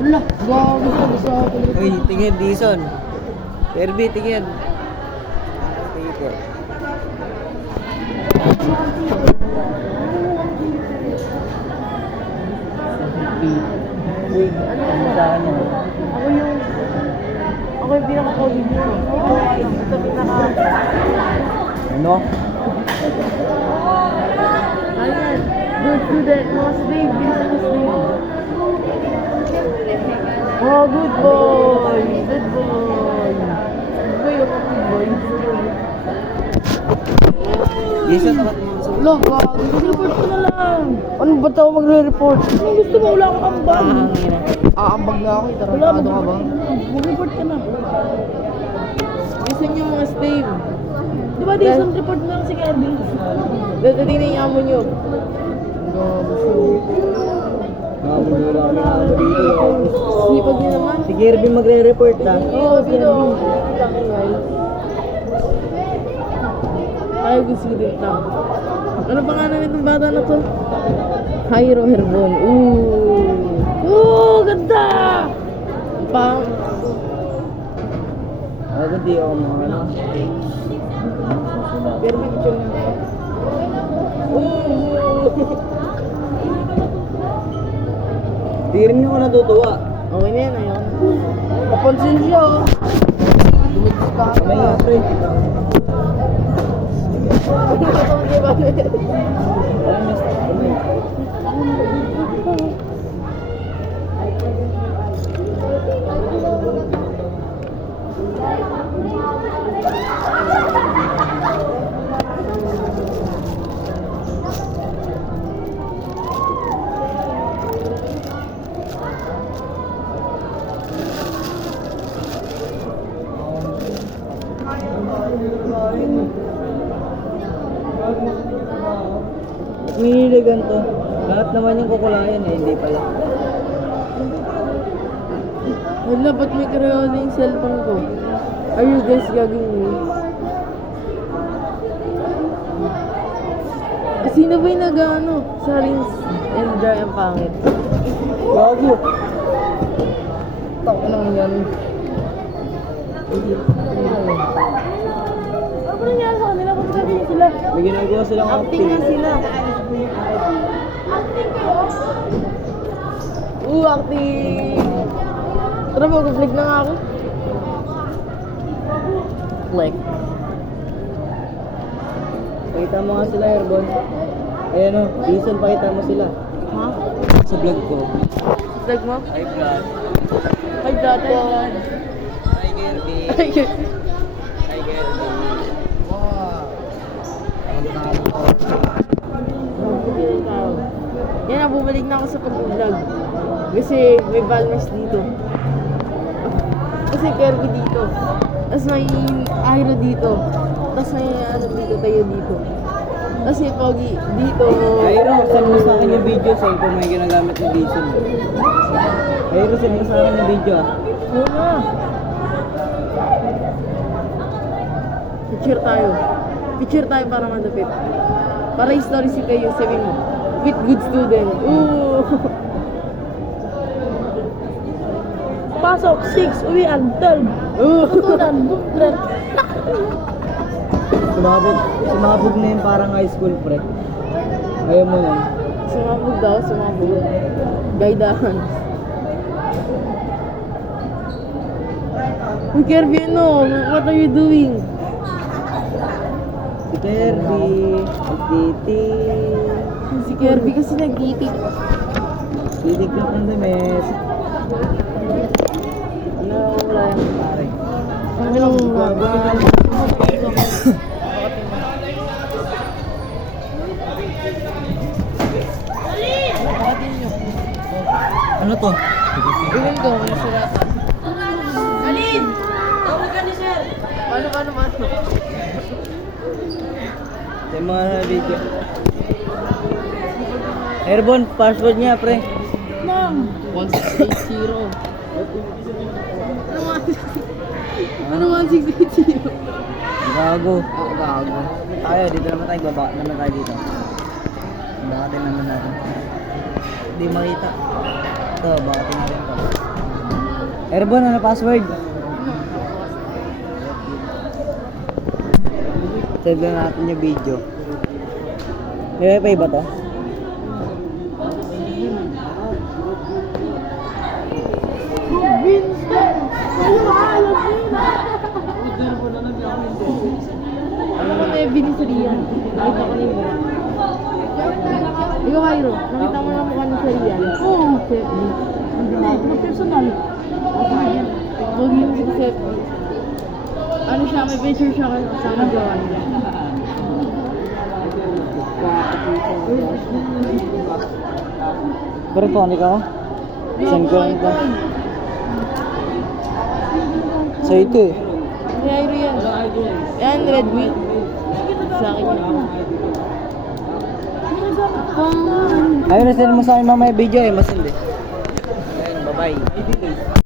Wala, gago ka sa akin. Uy, tingin, Dison. Kirby, tingin. Tingin ko. Uy, ano sa akin yan? Ako yung pinaka-COVID nyo. Ito pinaka... Ano? Ayan. Good student. Mga slave. Bilisan mo slave. Oh, good boy. Good boy. Good boy yung good boy. Dison, tapat mo sa Wala, gago. Report ko na lang. Ano ba tao magre-report? Ano gusto mo? Wala akong ambag. Aambag na ako. Tarantado ka ba? Mag-report ka na. Listen yung mga slave. Di ba Dison report mo lang si Kirby? Dadating na yung amo nyo. Wala kami amo dito. Sipag nyo naman. Si Kirby magre-report na. Oo, sino? Ay, gusto ko din lang. Ano pangalan nitong bata na to? Jairo Herbon. Ooh, ganda! Pang... Ako di ako mga ano. Pero may picture niya. Di rin ako natutuwa. Okay na yan, ayun. Napansin siya, oh. Dumagos ka. Kamay nga, pre. Nililigan to. Lahat naman yung kukulayan eh, hindi pala. Wala, ba't may crayon yung cellphone ko? Are you guys gagawin mo? Sino ba yung nag-ano? Saring and dry ang pangit. Gago! Tako nang yan. Ano ba nangyari sa kanila? Kung sabihin sila? May ginagawa silang Acting na sila. Acting! Tara mo, mag-flag na nga ako. Flag. Pakita mo nga sila, Airborne. Ayan o, Dison, pakita mo sila. Ha? Sa vlog ko. Flag mo? Hi, vlog. Hi, Dad. Hi, Kirby. Hi, Kirby. Wow. Ang tao ko. Yan, bumalik na ako sa pag-vlog. Kasi may Valmers dito. Kasi Kirby dito. Tapos may Airo dito. Tapos may ano dito, tayo dito. Tapos may Pogi dito. Airo, send mo sa akin yung video sa kung may ginagamit ni Dison. Airo, send mo sa akin yung video ah. Oo na. Picture tayo. Picture tayo para madapit. Para history si kayo, sabi mo. With good student. Ooh! Pasok, 6, uwian, 12. Tutunan, booklet. Sumabog na yun parang high school, pre. Ayaw mo yan. Sumabog daw, sumabog. Gaydahan. Uy, Kirby, ano? What are you doing? Si Kirby, Titi. Si Kirby kasi nag-eating. Titiklat ng damit. Ano, wala yan, pare. Ano lang laban? Ano to? Ilan ko, may sulatan. Alin! Tawag ka ni sir! Paano? Sa mga video. Airborne, password niya, pre. Ma'am! 1680. Ano 1680? Gago. Gago. Tayo, dito naman tayo. Baba naman tayo dito. Baka din naman natin. Hindi makita. Ito, baka tingnan ko. Airborne, ano password? Save lang natin yung video. May wifi ba to? Ano ba may binisariyan? Nakita ko na yung mura. Ikaw, Cairo, nakita mo na mukha ni Sarian? Oo. Personal. Huwag yung except. Ano siya, may picture siya sa nagawa niya. Pero Tony ka? Send ko lang ito. So ito eh. Si Cairo yan. Yan, Redmi. Sa akin yan. Ayun, send mo sa akin mamaya video eh, masindi. Ayun, bye-bye.